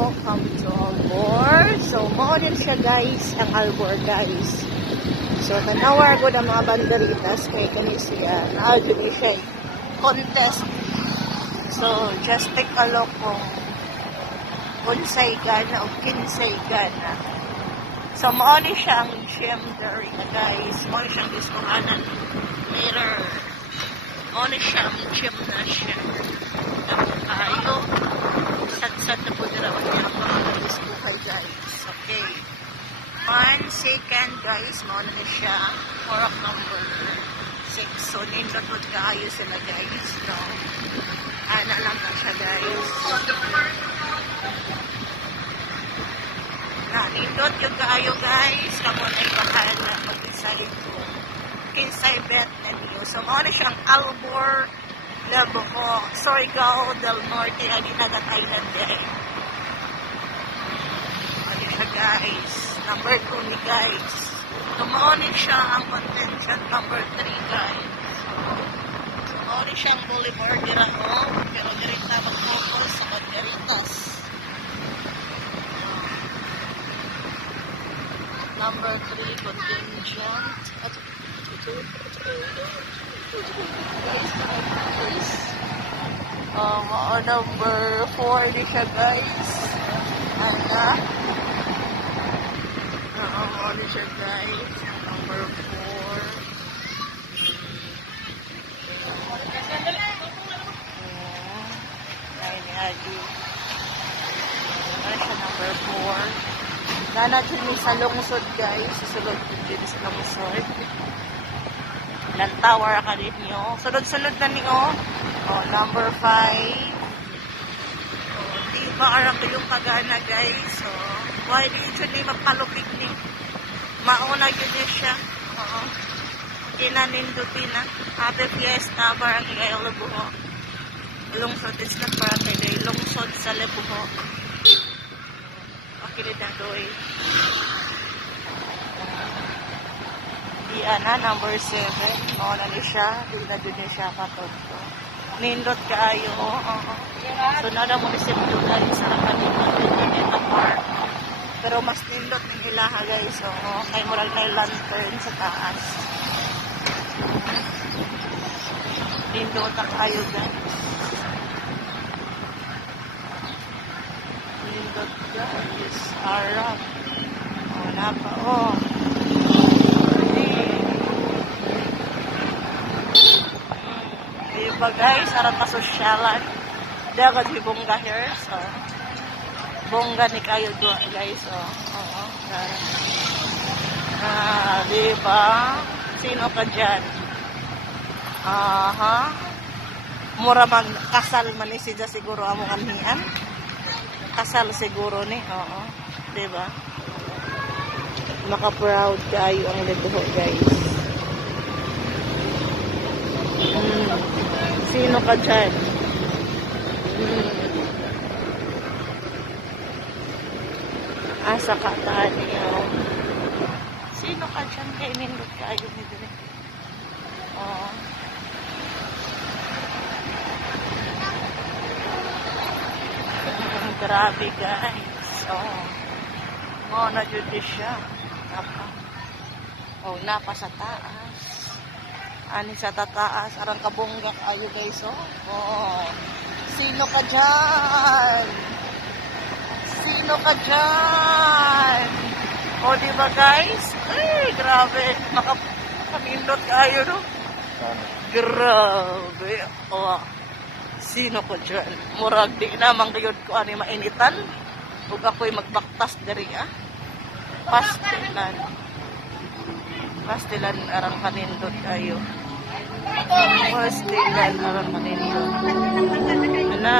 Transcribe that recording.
Welcome to Albor. So, maulin siya guys, ang Albor guys. So, tanawar ko ng mga banderitas kay kani siya. Naadyo ni siya contest. So, just take a look kung unsay gana o kinsay gana. So, maulin siya ang gym there guys. Maulin siya ang diskuhanan. Later, maulin siya ang gymnasium. Tayo. Sad na po nila ang mga diskuhay guys. Okay. 1 second guys. Mauna na siya. For number 6. So, nindot po kaayo sila guys. No? Ana lang na siya guys. Nindot yung kaayo guys. Kamo na ibahala. Mag-decide ko. Kinsay bet na niyo. So, mauna siyang Albor Labuho, Surigao del Norte, Aguinagat Island day. Ano siya guys? Number 2 ni guys. Tumaonin siya ang contention number 3 guys. Tumaonin siya ang Bolivar Dirano, pero dirita mag-focus sa Margaritas. Number 3 contingent. Number 4 di siya guys. Ana. Di siya guys. Number 4. Ay ni Adi. Ano siya number 4. Nanadyo ni sa lungsod guys. Susunod din sa lungsod. Tower ka rin nyo. Sunod-sunod na niyo. Number 5. Diba, arang ko yung pagana, guys. Why did you magpalupig ni? Mauna yun din siya. Kinanindutin na. Happy Fiesta, Barangay Labuho. Lungsod, it's not Barangay, lungsod sa Labuho. Okay, na doy. Ana, number 7. Mauna ni siya. Hindi na dun niya siya katoto. Nindot kaayo. So, nada munisipyo guys. Sa Nakanindot. Nindot park. Pero mas nindot ng ilaha guys. Kay moral na lantern sa taas. Nindot ang kayo guys. Nindot guys. Arap. Napa. Diba guys, harap pa sosyalan. Dagat si Bongga here. So, Bongga ni kayo doon guys. Diba? Sino ka dyan? Mura magkasal man ni siya siguro among anhian. Kasal siguro ni. Diba? Maka-proud kayo ang Labuho guys. Sino ka dyan? Asa ka tani. Sino ka dyan? Kaya nindot ka ayun nito. Grabe guys. Na dyan siya. Napa sa taas. Ani sa tataas, arang kabongga kayo guys, Sino ka dyan? Sino ka dyan? Diba guys? Ay, grabe. Makamindot kayo, no? Grabe. Sino ko dyan? Murag di naman kayo ko ani mainitan. Huwag ako'y magbaktas dari, Pastilan. Pastilan arang kanindot kayo. Pastilan arang kanindot. Ano?